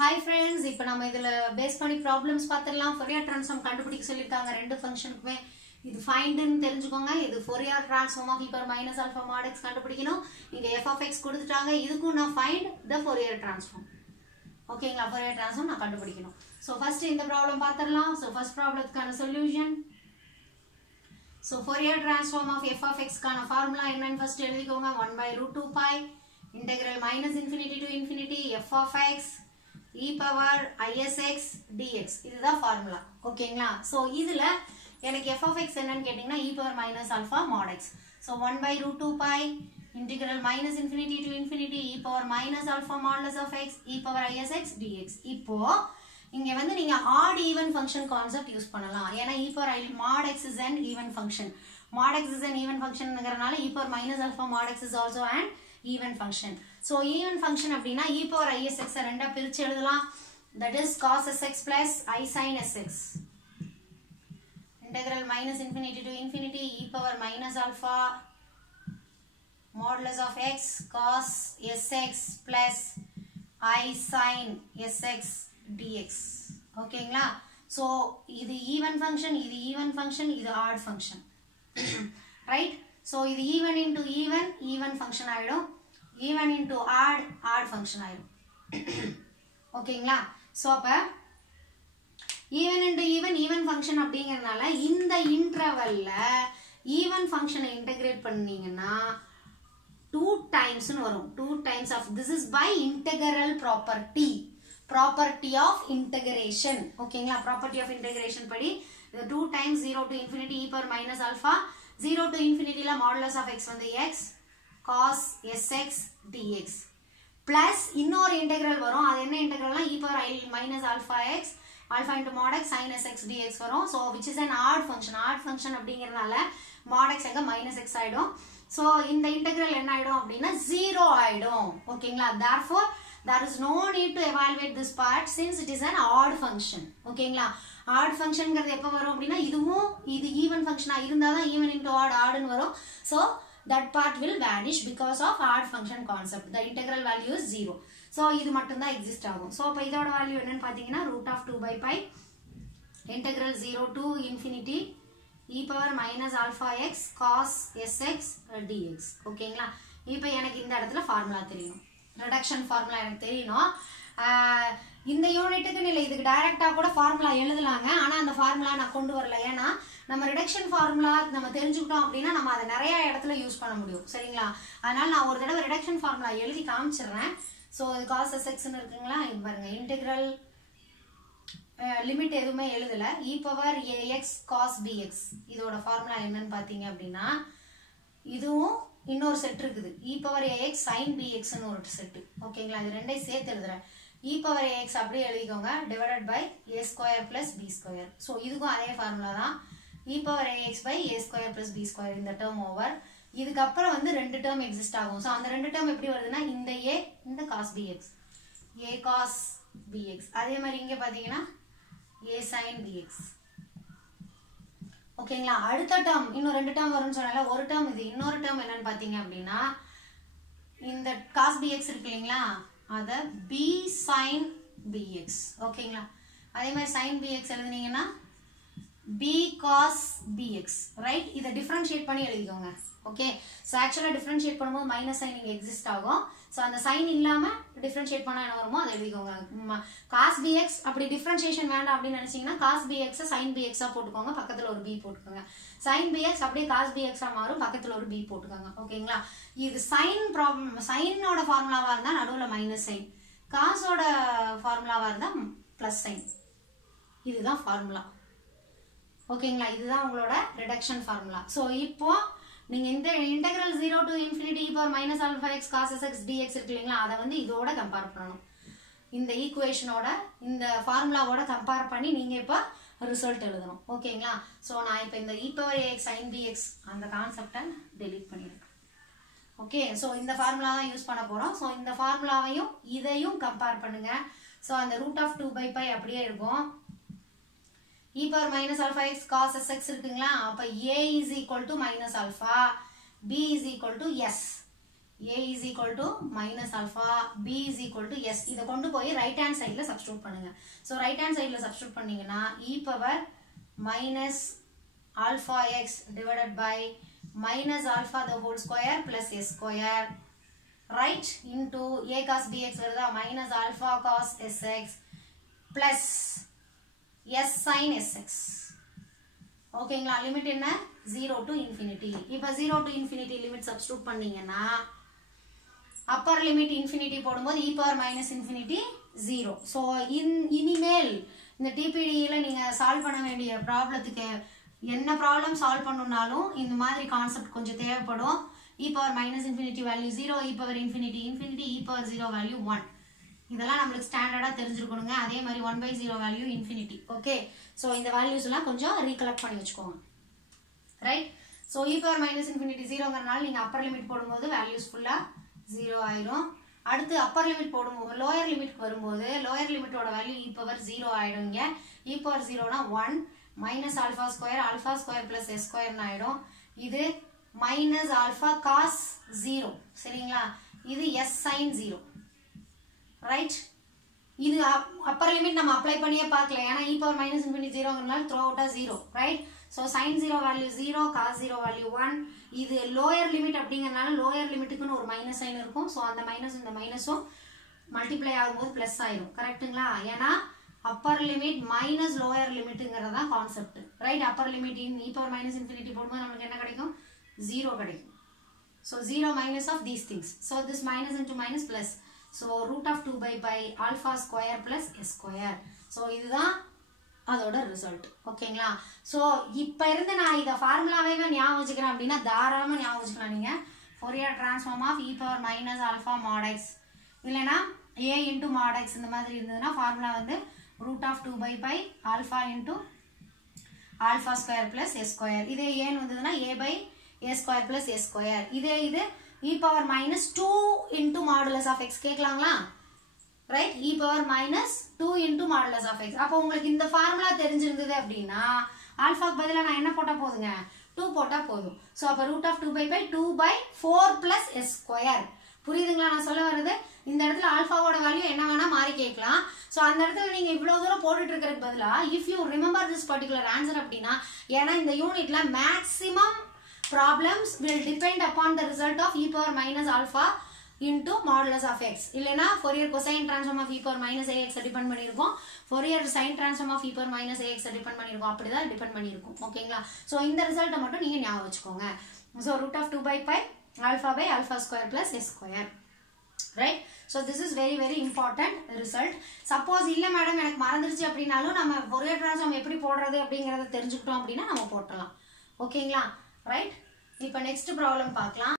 Hi friends, இப்போ நம்ம இதுல பேஸ் பண்ணி ப்ராப்ளம்ஸ் பார்த்திடலாம். ஃபோரியர் ட்ரான்ஸ்ஃபார்ம் கண்டுபிடிக்க சொல்லிருக்காங்க ரெண்டு ஃபங்க்ஷனுக்குமே. இது ஃபைண்ட் ன்னு தெரிஞ்சுக்கோங்க. இது Fourier transform of e power minus alpha mod x கண்டுபிடிக்கணும். இங்க f of x கொடுத்துட்டாங்க. இதுக்கு நான் ஃபைண்ட் தி ஃபோரியர் ட்ரான்ஸ்ஃபார்ம். ஓகேங்களா? ஃபோரியர் ட்ரான்ஸ்ஃபார்ம் நான் கண்டுபிடிக்கணும். சோ ஃபர்ஸ்ட் இந்த ப்ராப்ளம் பார்த்திடலாம். சோ ஃபர்ஸ்ட் ப்ராப்ளத்துக்கான solution. So Fourier transform of f of x கான ஃபார்முலா என்னன்னு ஃபர்ஸ்ட் எழுதிக்கோங்க. 1/√2 pi integral minus infinity to infinity f of x e power isx dx இதுதான் ஃபார்முலா. ஓகேங்களா? சோ இதுல எனக்கு f of x என்னன்னு கேட்டிங்கனா e power minus alpha mod x. So 1/√2 pi integral minus infinity to infinity e power minus alpha modulus of x e power isx dx. இப்போ இங்க வந்து நீங்க odd even function concept use பண்ணலாம். ஏனா e power mod x is an even function. Mod x is an even function ங்கறனால e power minus alpha mod x is also an even function. So even function அப்படினா e power isx ரெண்டா பிரிச்சு எழுதலாம். That is cos sx plus I sin sx. Integral minus infinity to infinity e power minus alpha modulus of x cos sx plus I sin sx dx. ஓகேங்களா? So இது even function, இது even function, இது odd function. Right? So இது even into even, even function ஆயிடும். Even into odd, odd function ஆயிடும். ஓகேங்களா? So அப்ப even into even, even function அப்படிங்கறனால இந்த இன்டர்வல்ல even function இன்டகிரேட் பண்ணீங்கன்னா 2 times னு வரும். 2 times of this is by integral property. Property of integration. ஓகேங்களா? Property of integration படி 2 times 0 to infinity e power minus alpha 0 to infinity la modulus of x வந்து x cos sx dx plus இன்னொரு integral வரும். அது என்ன இன்டெக்ரல்னா e power minus alpha x alpha into mod x sin sx dx வரும். So which is an odd function. Odd function அப்படிங்கறனால mod x எங்க minus x ஆயிடும். So இந்த integral என்ன ஆயிடும் அப்படினா 0 ஆயிடும். ஓகேங்களா? Therefore there is no need to evaluate this part since it is an odd function. ஓகேங்களா? odd function ங்கிறது எப்ப வரும் அப்படினா இதுவும் இது even function ஆ இருந்தாதான் even into odd odd ன்னு வரும். So that part will vanish because of odd function concept. The integral value is 0. So இது மட்டும் தான் exist ஆகும். So அப்ப இதோட வேல்யூ என்னன்னு பாத்தீங்கன்னா √2 integral 0 to infinity e power minus alpha x cos sx dx. ஓகேங்களா? இப்போ எனக்கு இந்த இடத்துல ஃபார்முலா தெரியணும். ரிடக்ஷன் ஃபார்முலா எனக்கு தெரியணும். இந்த யூனிட்டுக்கு இல்ல இதுக்கு டைரக்டா கூட ஃபார்முலா எழுதலாங்க. ஆனா அந்த ஃபார்முலா நான் கொண்டு வரல. ஏனா நம்ம ரிடக்ஷன் ஃபார்முலா நம்ம தெரிஞ்சுக்கிட்டோம் அப்படினா நம்ம அதை நிறைய இடத்துல யூஸ் பண்ண முடியும். சரிங்களா? அதனால நான் ஒரு தடவை ரிடக்ஷன் ஃபார்முலா எழுதி காமிச்சிடுறேன். சோ cos sx ன்னு இருக்குங்களா? இங்க பாருங்க இன்டெகிரல் லிமிட் எதுவுமே எழுதல. e power ax cos bx இதோட ஃபார்முலா என்னன்னு பாத்தீங்க அப்படினா இதுவும் இன்னொரு செட் இருக்குது. e power ax sin bx ன்னு ஒரு செட். ஓகேங்களா? இது ரெண்டையும் சேர்த்து எழுதுறேன். e power ax அப்படியே எழுதிக்கோங்க divided by a square plus b square. So இதுக்கும் அதே ஃபார்முலா தான். e power ax by a square plus b square இந்த டேர்ம் ஓவர். இதுக்கு அப்புறம் வந்து ரெண்டு டேர்ம் எக்ஸிஸ்ட் ஆகும். சோ அந்த ரெண்டு டேர்ம் எப்படி வருதுன்னா இந்த a இந்த cos bx a cos bx அதே மாதிரி இங்க பாத்தீங்கன்னா a sin bx. ஓகேங்களா? அடுத்த டேர்ம் இன்னும் ரெண்டு டேர்ம் வரும்னு சொன்னால ஒரு டேர்ம் இது. இன்னொரு டேர்ம் என்னன்னு பாத்தீங்க அப்படின்னா இந்த cos bx இருக்கு இல்லீங்களா? அத b sin bx. ஓகேங்களா? அதே மாதிரி sin bx எழுதுனீங்கன்னா b cos bx. Right? இத டிஃபரன்ஷியேட் பண்ணி எழுதிக்கோங்க. ஓகே? சோ एक्चुअली டிஃபரன்ஷியேட் பண்ணும்போது மைனஸ் சைன் இங்க எக்ஸிஸ்ட் ஆகும். சோ அந்த சைன் இல்லாம டிஃபரன்ஷியேட் பண்ணா என்ன வருமோ அதை எழுதிக்கோங்க. cos bx அப்படி டிஃபரன்ஷியேஷன் வேண்டாம் அப்படி நினைச்சீங்கன்னா cos bx sin bx ஆ போட்டுக்கோங்க. பக்கத்துல ஒரு b போட்டுக்கோங்க. sin bx அப்படியே cos bx ஆ மாறும். பக்கத்துல ஒரு b போட்டுக்கோங்க. ஓகேங்களா? இது sin ப்ராப்ளம் சைனோட ஃபார்முலாவா இருந்தா நடுவுல மைனஸ் சைன். காஸோட ஃபார்முலாவா இருந்தா பிளஸ் சைன். இதுதான் ஃபார்முலா. ஓகேங்களா? இதுதான் உங்களோட ரிடக்ஷன் ஃபார்முலா. சோ இப்போ நீங்க இந்த integral 0 to infinity e power minus alpha x cos sx dx இருக்கு இல்லீங்களா? அத வந்து இதோட கம்பேர் பண்ணனும். இந்த ஈக்குவேஷனோட இந்த ஃபார்முலாவோட கம்பேர் பண்ணி நீங்க இப்ப ரிசல்ட் எழுதணும். ஓகேங்களா? சோ நான் இப்ப இந்த e power ax sin bx அந்த கான்செப்ட டெலீட் பண்ணிடுறேன். ஓகே? சோ இந்த ஃபார்முலா தான் யூஸ் பண்ண போறோம். சோ இந்த ஃபார்முலாவையும் இதையும் கம்பேர் பண்ணுங்க. சோ அந்த √2 அப்படியே இருக்கும். e power minus alpha x cos sx இருக்குங்களா? அப்ப a is equal to minus alpha, b is equal to s. a is equal to minus alpha, b is equal to s. இதை கொண்டு போய் right hand சைடில் substitute பண்ணுங்க. So right hand சைடில் substitute பண்ணீங்கன்னா e power minus alpha x divided by minus alpha the whole square plus s square, right, into a cos bx வருதா minus alpha cos sx plus s sin sx. ஓகேங்களா? Limit என்ன? 0 to infinity. இப்போ 0 to infinity limit substitute பண்ணீங்கன்னா upper limit infinity போடும்போது e power minus infinity 0. So இனிமேல் இந்த டிபிடியில் நீங்கள் solve பண்ண வேண்டிய ப்ராப்ளத்துக்கு என்ன ப்ராப்ளம் சால்வ் பண்ணணும்னாலும் இந்த மாதிரி கான்செப்ட் கொஞ்சம் தேவைப்படும். e power minus infinity value 0, e power infinity infinity, e power 0 value 1. இதெல்லாம் நம்மளுக்கு ஸ்டாண்டர்டாக தெரிஞ்சிருக்கணுங்க. அதே மாதிரி 1/0 வேல்யூ இன்ஃபினிட்டி. ஓகே, ஸோ இந்த வேல்யூஸ்லாம் கொஞ்சம் ரீகலெக்ட் பண்ணி வச்சுக்கோங்க. Right, so e power minus infinity 0ங்கிறனால நீங்கள் அப்பர் லிமிட் போடும்போது வேல்யூஸ் ஃபுல்லாக 0 ஆயிரும். அடுத்து அப்பர் லிமிட் போடும்போது லோயர் லிமிட் வரும்போது லோயர் லிமிட்டோட வேல்யூ e பவர் 0 ஆயிடும். இங்கே e பவர் 0னா 1 minus alpha square plus s ஸ்கொயர்னு ஆயிடும். இது மைனஸ் ஆல்ஃபா காஸ் 0, சரிங்களா? இது எஸ் சைன் 0. ரைட், இது அப்பர் லிமிட் நம்ம அப்ளை பண்ணியே பார்க்கல, ஏன்னா e பவர் மைனஸ் இன்ஃபினிட்டி 0ங்கிறனால த்ரோ அவுட்டா 0. Right, so sine 0 value 0, cos 0 value 1. இது லோயர் லிமிட் அப்படிங்கிறனால லோயர் லிமிட்டுக்குன்னு ஒரு மைனஸ் சைன் இருக்கும். ஸோ அந்த மைனஸ் இந்த மைனஸும் மல்டிப்ளை ஆகும்போது பிளஸ் ஆயிரும். கரெக்டுங்களா? ஏன்னா அப்பர் லிமிட் மைனஸ் லோயர் லிமிட்டுங்கிறதா concept. Right, upper limit e power minus infinity போடும்போது நமக்கு என்ன கிடைக்கும்? 0 கிடைக்கும். So 0 minus of these things. So this minus into minus plus. So root of 2 alpha square plus S square. So இதுதான் அதோட result. ஓகேங்களா? So இப்போ இருந்து நான் இதை ஃபார்முலாவே ஞாபகம் வச்சுக்கிறேன் அப்படின்னா தாராளமாக ஞாபகம் வச்சுக்கலாம். நீங்கள் Fourier transform of e power minus alpha mod x இல்லைனா a இன்டூ மாட் எக்ஸ் இந்த மாதிரி இருந்ததுன்னா ஃபார்முலா வந்து root of 2 alpha into alpha square plus S square. இதே ஏன்னு வந்ததுன்னா a square plus S square. இது e power minus 2 into modulus of x கேட்கலாங்களா? ரைட், e power minus 2 into modulus of x. அப்போ உங்களுக்கு இந்த ஃபார்முலா தெரிஞ்சிருந்தது அப்படின்னா ஆல்ஃபாக்கு பதிலாக நான் என்ன போட்டால் போதுங்க? 2 போட்டால் போதும். ஸோ அப்போ root of 2/4 plus S square. புரியுதுங்களா நான் சொல்ல வர்றது? இந்த இடத்துல ஆல்ஃபாவோட வேல்யூ என்ன வேணா மாறி கேட்கலாம். ஸோ அந்த இடத்துல நீங்கள் இவ்வளோ தூரம் போட்டுட்டு இருக்கிறதுக்கு பதிலாக if you remember this particular answer அப்படின்னா, ஏன்னா இந்த யூனிட்ல maximum problems will depend upon the result of e power minus alpha into modulus of x. இல்லைனா Fourier cosine transform of e power minus ax depend பண்ணியிருக்கோம், Fourier sin transform of e power minus ax depend பண்ணியிருக்கோம். அப்படிதான் depend பண்ணியிருக்கும். ஓகேங்களா? So இந்த ரிசல்ட்டை மட்டும் நீங்கள் ஞாபகம் வச்சுக்கோங்க. So root of 2 alpha square plus S square. Right, so this is very very important result. Suppose இல்லை மேடம் எனக்கு மறந்துருச்சு அப்படின்னாலும் நம்ம Fourier transform எப்படி போடுறது அப்படிங்கிறத தெரிஞ்சுக்கிட்டோம் அப்படின்னா நம்ம போட்டலாம். ஓகேங்களா? ரைட், இப்போ நெக்ஸ்ட் ப்ராப்ளம் பார்க்கலாம்.